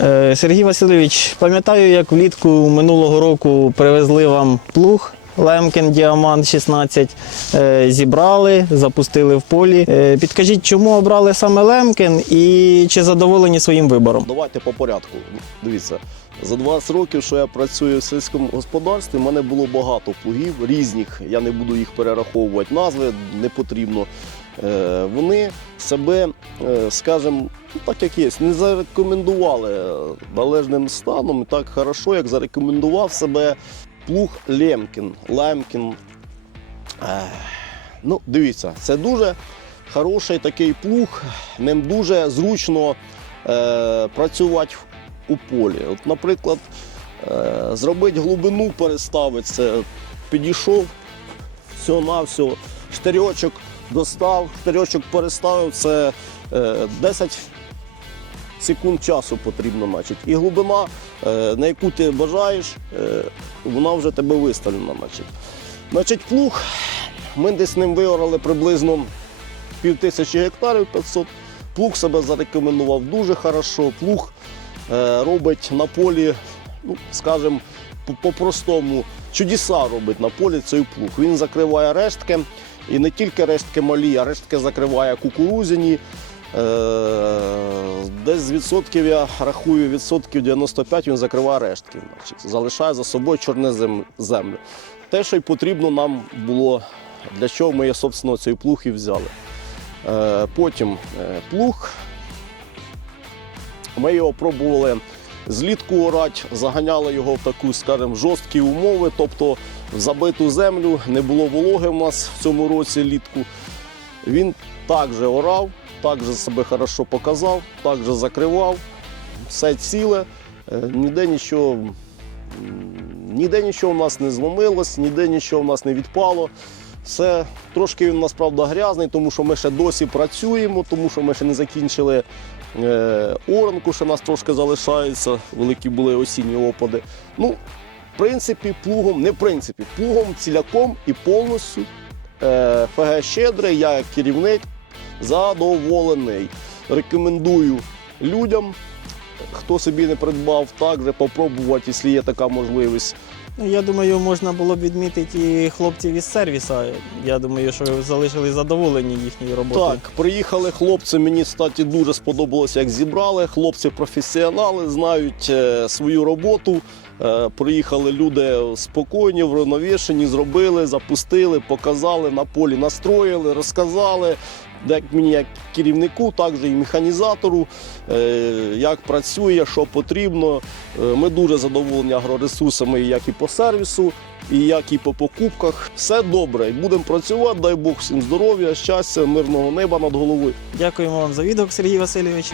Е, Сергій Васильович, пам'ятаю, як влітку минулого року привезли вам плуг. Лемкін Діамант 16 Е, зібрали, запустили в полі. Е, Підкажіть, чому обрали саме Лемкін і чи задоволені своїм вибором? Давайте по порядку. Дивіться, за 20 років, що я працюю в сільському господарстві, в мене було багато плугів різних. Я не буду їх перераховувати, назви не потрібно. Е, Вони себе, скажімо, ну, так як є, не зарекомендували належним станом так хорошо, як зарекомендував себе плуг Лемкін. Лемкін. Е, Ну, дивіться, це дуже хороший такий плуг, ним дуже зручно е, працювати у полі. От, наприклад, е, зробити глибину, переставити це, підійшов, все на все, штирьочок достав, штирьочок переставив, це е, 10 секунд часу потрібно. Значить. І глибина, е, на яку ти бажаєш, е, вона вже тебе виставлена. Значить. Значить, плуг, ми десь ним виорали приблизно пів тисячі гектарів 500. Плуг себе зарекомендував дуже хорошо. Плуг е, робить на полі, ну, скажімо, по- по-простому, чудеса робить на полі цей плуг. Він закриває рештки, і не тільки рештки малі, а рештки закриває кукурузяні. Е, десь з відсотків я рахую відсотків 95 він закриває рештки. Значить, залишає за собою чорне землю. Те, що й потрібно нам було, для чого ми, собственно, цей плуг і взяли. Е, Потім е, плуг. Ми його пробували злітку орати, заганяли його в таку, скажімо, жорсткі умови, тобто в забиту землю, не було вологи в нас в цьому році літку. Він також орав, також себе хорошо показав, також закривав, все ціле, е, ніде нічого, ніде нічого в нас не зломилось, ніде нічого в нас не відпало. Все трошки він у нас правда грязний, тому що ми ще досі працюємо, тому що ми ще не закінчили е, оранку, ще нас трошки залишається, великі були осінні опади. Ну, в принципі, плугом, не в принципі, плугом ціляком і повністю ФГ Щедрий, я як керівник задоволений. Рекомендую людям, хто собі не придбав, також попробувати, якщо є така можливість. Ну, Я думаю, можна було б відмітити і хлопців із сервіса. Я думаю, що залишили задоволені їхньою роботою. Так, приїхали хлопці. Мені кстати, дуже сподобалося, як зібрали. Хлопці професіонали, знають е, свою роботу. Е, приїхали люди спокійні, врівновішені, зробили, запустили, показали на полі, настроїли, розказали. Як мені як керівнику, так і механізатору, е, як працює, що потрібно. Е, Ми дуже задоволені агроресурсами, як і по сервісу, і як і по покупках. Все добре. Будемо працювати. Дай Бог всім здоров'я, щастя, мирного неба над головою. Дякуємо вам за відгук, Сергій Васильович.